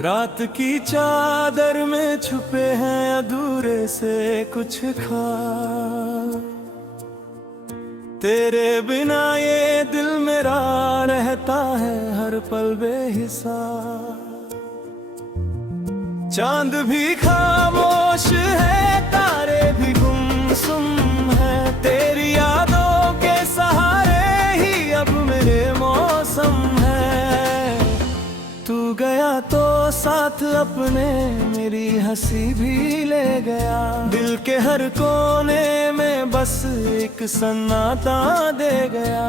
रात की चादर में छुपे हैं अधूरे से कुछ ख्वाब। तेरे बिना ये दिल मेरा रहता है हर पल बेहिसाब। चांद भी खामोश है, तारे भी गुमसुम है, तेरी यादों के सहारे ही अब मेरे मौसम है। तू गया तो साथ अपने मेरी हंसी भी ले गया। दिल के हर कोने में बस एक सन्नाटा दे गया।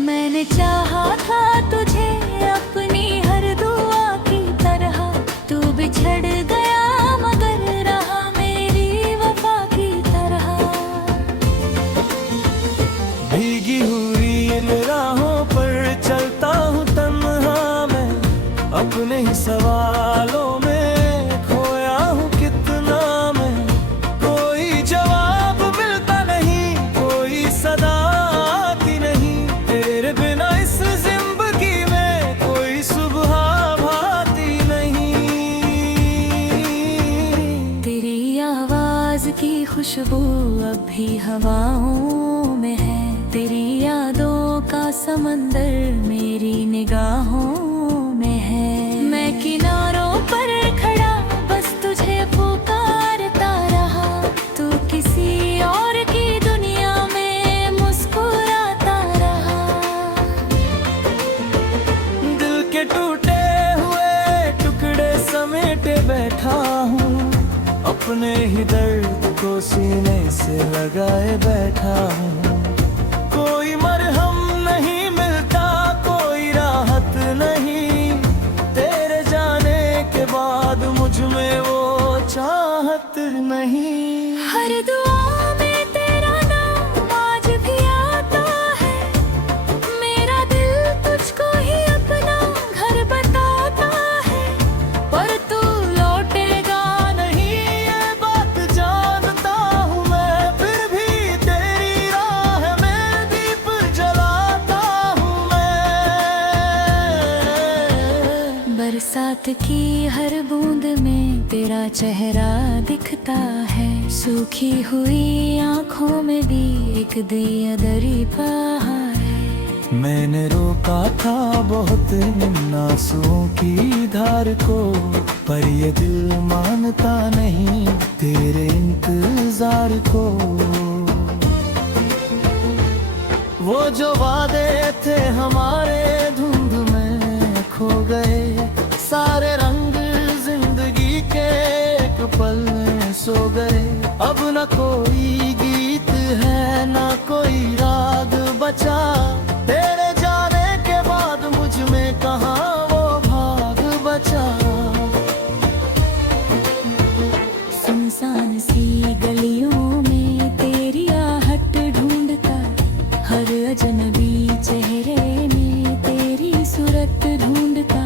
मैंने चाहा था तुझे अपनी हर दुआ की तरह, तू बिछड़ गया मगर रहा मेरी वफा की तरह। भीगी हुई इन राहों पर चलता हूँ तन्हा मैं, अपने ही सवालों में खोया हूँ कितना मैं। कोई जवाब मिलता नहीं, कोई सदा आती नहीं, तेरे बिना इस जिंदगी में कोई सुबह भाती नहीं। तेरी आवाज की खुशबू अब भी हवाओं में है, तेरी यादों का समंदर मेरी निगाहों में है। मैं किनारों पर खड़ा बस तुझे पुकारता रहा, तू किसी और की दुनिया में मुस्कुराता रहा। दिल के टूटे हुए टुकड़े समेटे बैठा हूँ, अपने ही दर्द को सीने से लगाए बैठा हूँ। कोई मरहम नहीं मिलता, कोई राहत नहीं, तेरे जाने के बाद मुझ में वो चाहत नहीं। हर दुआ में तेरा नाम आज भी आता है, मेरा दिल तुझको ही अपना घर बताता है। पर तू लौटेगा नहीं ये बात जानता हूँ मैं, फिर भी तेरी राह में दीप जलाता हूँ मैं। बरसात की हर बूंद में तेरा चेहरा दिखता है, सूखी हुई आँखों में भी एक दिया दरीपा है। मैंने रोका था बहुत इन आंसुओं की धार को, पर ये दिल मानता नहीं तेरे इंतजार को। वो जो वादे थे हमारे धुंध में खो गए, सारे रंग जिंदगी के एक पल में सो गए। अब न कोई गीत है न कोई राग बचा, तेरे जाने के बाद मुझ में कहाँ वो भाग बचा। सुनसान सी गलियों में तेरी आहट ढूंढता, हर अजनबी चेहरे में तेरी सूरत ढूंढता।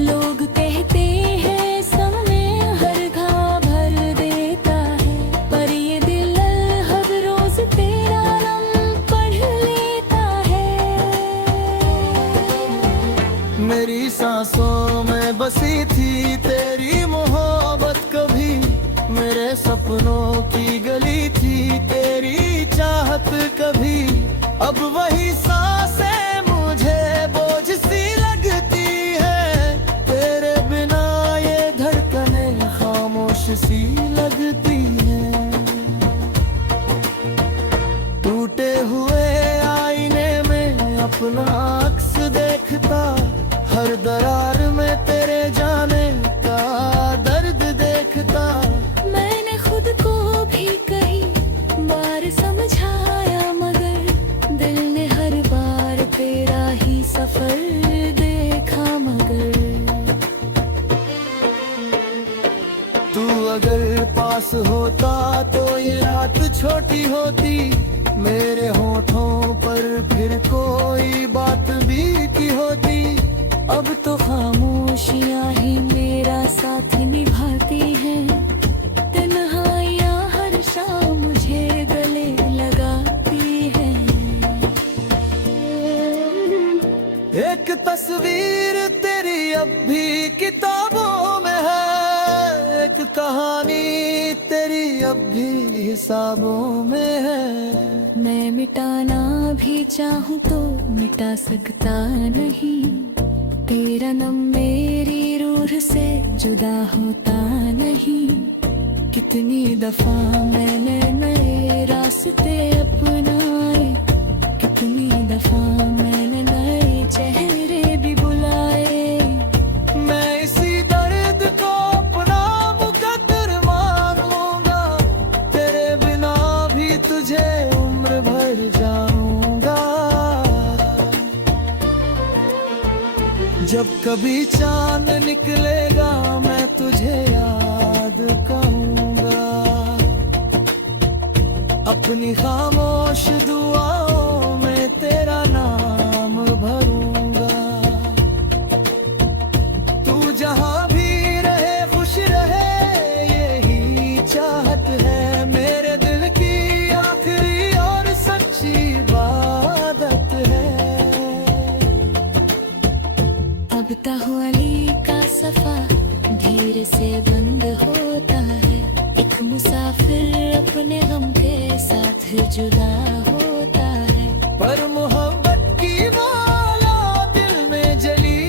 लोग कहते हैं समय हर घाव भर देता है, पर ये दिल हर रोज तेरा नाम पढ़ लेता है। मेरी सांसों में बसी थी तेरी मोहब्बत कभी, मेरे सपनों की गली थी तेरी चाहत कभी। अब वही सांसें मुझे बोझ सी लगती है, तेरे बिना ये धड़कनें खामोश सी लगती हैं। टूटे हुए आईने में अपना अक्स देखता, हर दरार में तेरे जाने का दर्द देखता। मैंने खुद को भी कई बार समझाया, मगर दिल ने हर बार तेरा ही सफर देखा। मगर तू अगर पास होता तो ये रात छोटी होती, मेरे होठों पर फिर कोई बात बीती होती। अब तो खामोशियाँ ही मेरा साथ निभाती हैं, तन्हाइयाँ हर शाम मुझे गले लगाती हैं। एक तस्वीर तेरी अब भी किताबों अब भी हिसाबों में है। मैं मिटाना भी चाहूँ तो मिटा सकता नहीं, तेरा नाम मेरी रूह से जुदा होता नहीं। कितनी दफा मैंने नए रास्ते अपनाए, कितनी दफा मैंने नए चेहरे भी बुलाए। मैं इसी दर्द को अपना मुकद्दर मानूंगा, तेरे बिना भी तुझे उम्र भर जाऊंगा। जब कभी चांद निकलेगा मैं तुझे याद करूंगा, अपनी खामोश दुआओं में तेरा नाम भरूंगा। तू जहां भी रहे खुश रहे, यही चाहत है मेरे दिल की आखिरी और सच्ची इबादत है। अब ताहुआली का सफा धीरे से बंद होता है, एक मुसाफिर अपने गम के साथ जुदा होता है। पर मोहब्बत की माला दिल में जली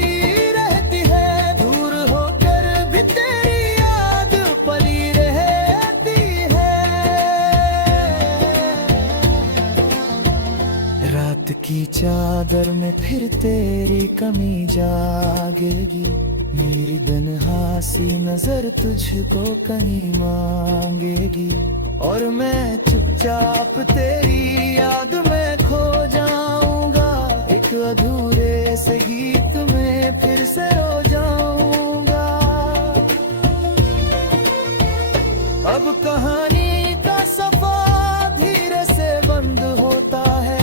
रहती है, दूर होकर भी तेरी याद पली रहती है। रात की चादर में फिर तेरी कमी जागेगी, मेरी तन्हासी नजर तुझको कहीं मांगेगी। और मैं चुपचाप तेरी याद में खो जाऊंगा, एक अधूरे से गीत में फिर से रो जाऊंगा। अब कहानी का सफा धीरे से बंद होता है,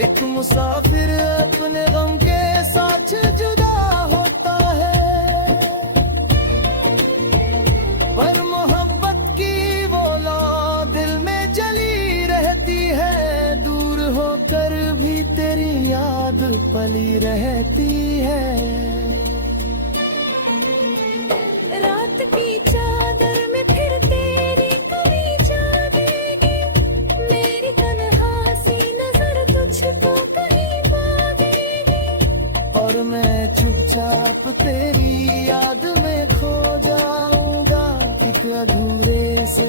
एक मुसाफिर अपने गम के साथ जुदा होता है। पर मोहब्बत की वो लौ दिल में जली रहती है, दूर होकर भी तेरी याद पली रहती है। रात की चादर में फिर तेरी कमी जागेगी, मेरी तन्हासी नजर तुझको कहीं भागेगी। और मैं चुपचाप तेरी याद में खो जाऊंगा, एक अधूरे से।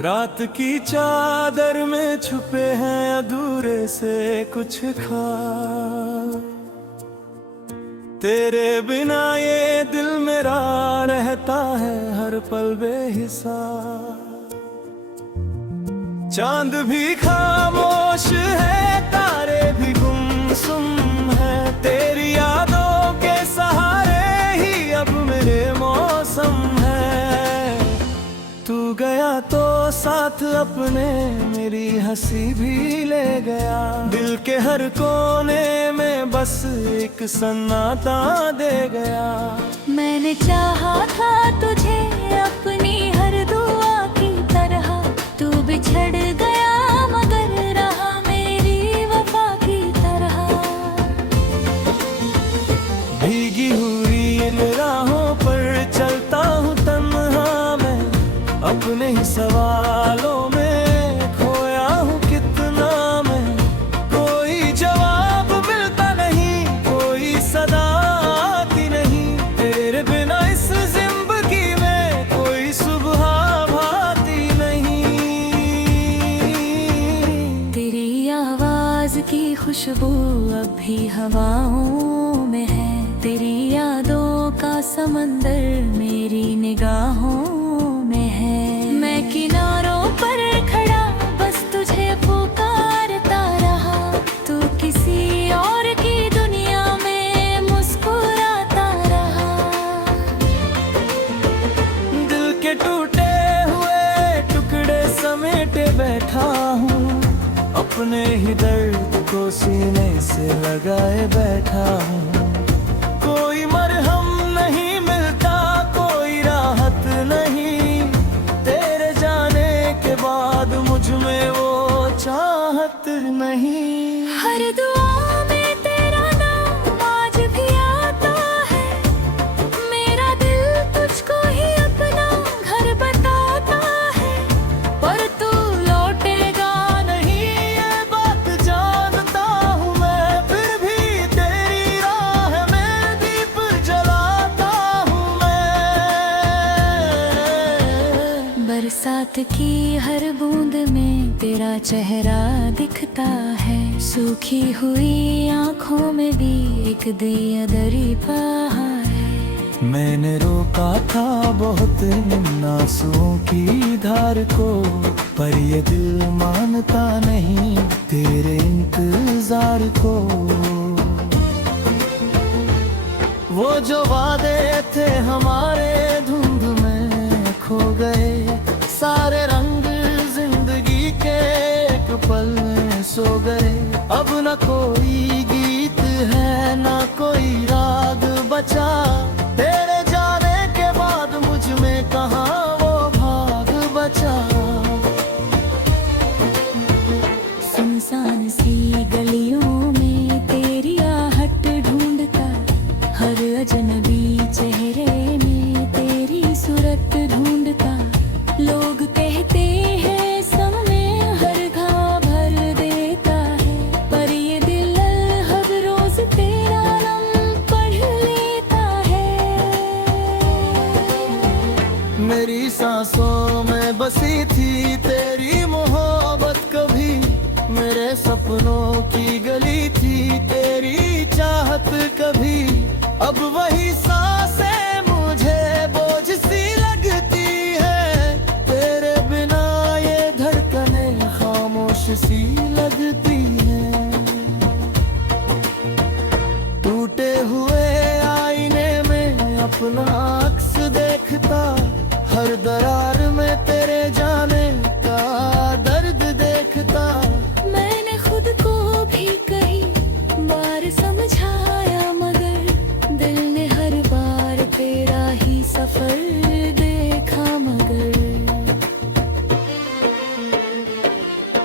रात की चादर में छुपे हैं अधूरे से कुछ ख्वाब, तेरे बिना ये दिल मेरा रहता है हर पल बेहिसाब। चांद भी खामोश है, तारे भी गुमसुम है, तेरी यादों के सहारे ही अब मेरे मौसम है। तू गया तो साथ अपने मेरी हंसी भी ले गया, दिल के हर कोने में बस एक सन्नाटा दे गया। मैंने चाहा था तुझे अपनी हर दुआ की तरह, तू बिछड़ गया मगर रहा मेरी वफा की तरह। भीगी हुई इन राहों पर चलता हूँ तन्हा मैं, अपने ही सवालों में खोया हूँ कितना मैं। कोई जवाब मिलता नहीं, कोई सदा आती नहीं, तेरे बिना इस जिंदगी में कोई सुबह भाती नहीं। तेरी आवाज की खुशबू अब भी हवाओं में है, तेरी यादों का समंदर मेरी निगाहों में है। मैं किनारों पर खड़ा बस तुझे पुकारता रहा, तू किसी और की दुनिया में मुस्कुराता रहा। दिल के टूटे हुए टुकड़े समेटे बैठा हूँ, अपने ही दर्द को सीने से लगाए बैठा हूँ। कोई मरहम नहीं मिलता, कोई राहत नहीं, तेरे जाने के बाद मुझ में वो चाह चाहत नहीं। हर दुआ में तेरा नाम आज भी आता है, मेरा दिल तुझको ही अपना घर बताता है। पर तू लौटेगा नहीं ये बात जानता हूँ मैं, फिर भी तेरी राह में दीप जलाता हूँ मैं। बरसात की हर बूंद में तेरा चेहरा दिखता है, सूखी हुई आँखों में भी एक दिया दरीपा है। मैंने रोका था बहुत इन आंसुओं की धार को, पर ये दिल मानता नहीं तेरे इंतजार को। वो जो वादे थे हमारे धुंध में खो गए, सारे रंग जिंदगी के एक पल में सो गए। अब न कोई गीत है न कोई राग बचा, तेरे जाने के बाद मुझ में कहाँ वो भाग बचा। सुनसान सी गलियों में तेरी आहट ढूंढता, हर अजनबी चेहरे में तेरी सूरत ढूंढता। लोग कहते हैं समय हर घाव भर देता है, पर ये दिल हर रोज तेरा नाम पढ़ लेता है। मेरी सांसों में बसी थी तेरी मोहब्बत कभी, मेरे सपनों की गली थी तेरी चाहत कभी। अब वही सांसें मुझे बोझ सी लगती है, तेरे बिना ये धड़कनें खामोश सी लगती हैं। टूटे हुए आईने में अपना अक्स देखता, हर दरार में तेरे जाने का दर्द देखता। मैंने खुद को भी कई बार समझाया, मगर दिल ने हर बार तेरा ही सफर देखा। मगर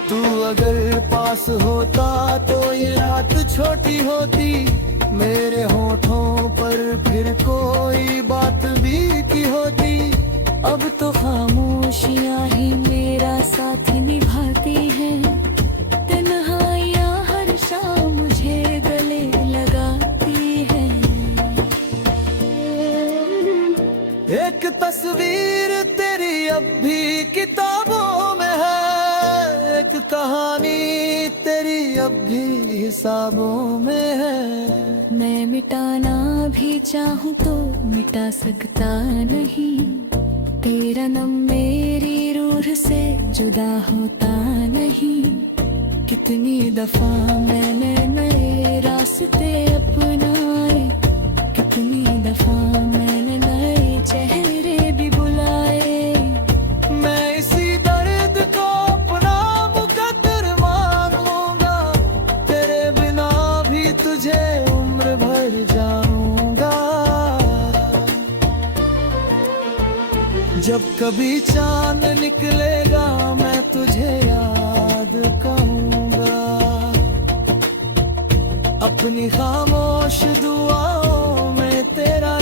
तू अगर पास होता तो ये रात छोटी होती, मेरे होठों पर फिर कोई बात बीती होती। अब तो खामोशियाँ ही मेरा साथ निभाती हैं, तन्हाइयाँ हर शाम मुझे गले लगाती हैं। एक तस्वीर तेरी अब भी किताबों में है, एक कहानी तेरी अब भी हिसाबों में है। मैं मिटाना भी चाहूँ तो मिटा सकता नहीं, तेरा नाम मेरी रूह से जुदा होता नहीं। कितनी दफा मैंने नए रास्ते अपनाए, कितनी दफा मैंने नए चेहरे भी बुलाए। मैं इसी दर्द को अपना मुकद्दर मानूंगा, तेरे बिना भी तुझे उम्र भर जानूंगा। जब कभी चांद निकलेगा मैं तुझे याद करूंगा, अपनी खामोश दुआओं में तेरा